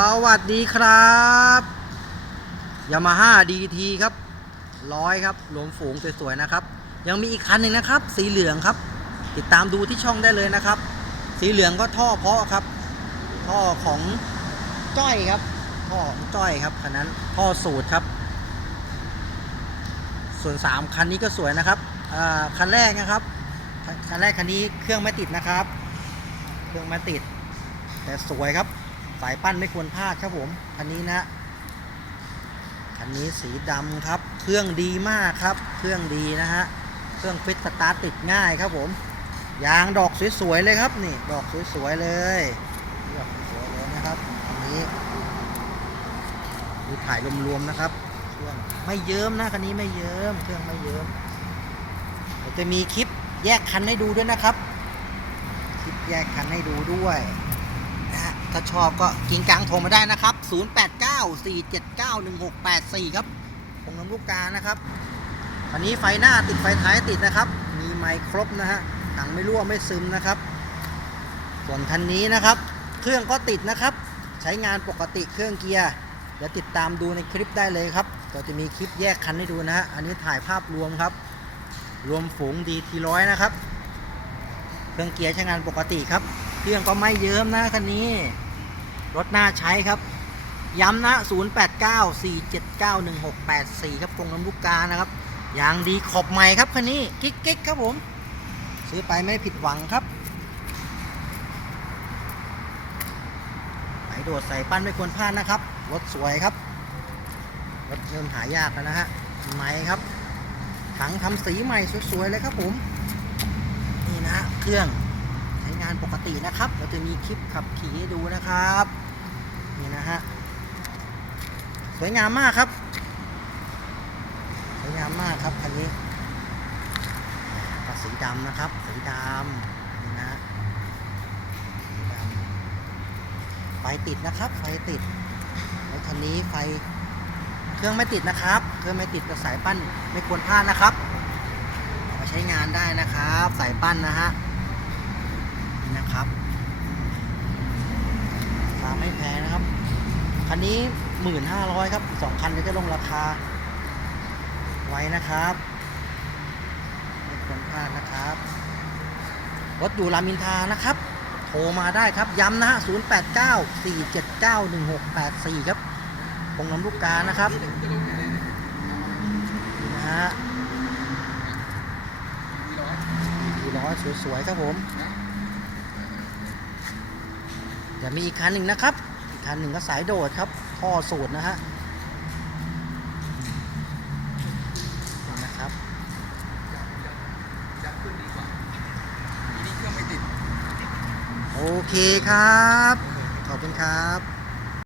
สวัสดีครับยามาฮ่าดีทีครับร้อยครับรวมฝูงสวยๆนะครับ ยังมีอีกคันหนึ่งนะครับ สีเหลืองครับ ติดตามดูที่ช่องได้เลยนะครับ สีเหลืองก็ท่อเพาะครับ ท่อของจ้อยครับ ท่อของจ้อยครับคันนั้นท่อสูตรครับ ส่วน 3 คันนี้ก็สวยนะครับคันแรกนะครับคันแรกคันนี้เครื่องไม่ติดนะครับ เครื่องไม่ติด แต่สวยครับ สายปั้นไม่ควรพลาดครับผมคันนี้นะคันนี้สีดำครับ เครื่องดีมากครับ เครื่องดีนะฮะ เครื่องฟิตสตาร์ทติดง่ายครับผม ยางดอกสวยๆเลยครับนี่ ดอกสวยๆเลยดอกสวยๆเลยนะครับอันนี้ดูถ่ายรวมๆนะครับ เครื่องไม่เยิ้มนะคันนี้ไม่เยิ้ม เครื่องไม่เยิ้มเดี๋ยวจะมีคลิปแยกคันให้ดูด้วยนะครับ คลิปแยกคันให้ดูด้วย ถ้าชอบก็กิงกังโทรมาได้นะครับ 0894791684 ครับคงน้ำลูกกานะครับวันนี้ไฟหน้าติดไฟท้ายติดนะครับ มีไมค์ครบนะฮะถังไม่รั่วไม่ซึมนะครับ ส่วนคันนี้นะครับ เครื่องก็ติดนะครับ ใช้งานปกติเครื่องเกียร์เดี๋ยวติดตามดูในคลิปได้เลยครับก็จะมีคลิปแยกคันให้ดูนะฮะอันนี้ถ่ายภาพรวมครับ รวมฝูงดีทีร้อยนะครับ เครื่องเกียร์ใช้งานปกติครับ เครื่องก็ไม่เยิ้มนะคันนี้ รถน่าใช้ครับ ย้ำนะ 0894791684 ครับกรงน้ำลูกกานะครับยางดีขอบใหม่ครับคันนี้กิ๊กกิ๊กครับผม ซื้อไปไม่ผิดหวังครับไหนโดดใส่ปั้นไม่ควรพลาดนะครับ รถสวยครับ รถเริ่มหายากแล้วนะฮะใหม่ครับ ถังทำสีใหม่สวยๆเลยครับผม นี่นะฮะเครื่องใช้งานปกตินะครับ เราจะมีคลิปขับขี่ให้ดูนะครับ นี่นะฮะสวยงามมากครับ สวยงามมากครับคันนี้ก็สีดำนะครับ สีดำนี่นะสีดำไฟติดนะครับ ไฟติดแล้วคันนี้ไฟเครื่องไม่ติดนะครับ เครื่องไม่ติดกับสายปั้นไม่ควรพลาดนะครับมาใช้งานได้นะครับ สายปั้นนะฮะนี่นะครับาคาไม่แพงนะครับ คันนี้หมื่นห้าร้อยครับสองคันเดี๋ยวจะลงราคา ไว้นะครับไม่ควรพลาดนะครับ รถอยู่รามอินทานะครับ โทรมาได้ครับ ย้ำนะฮะ0 8 9 4 7 9 1 6 8 4ครับคงน้ำลูกกานะครับนะฮะร้อยสวยๆครับผม ดี๋ยวมีอีกคันหนึ่งนะครับ อีกคันหนึ่งก็สายโดดครับท่อสูตรนะฮะนะครับโอเคครับ ขอบคุณครับ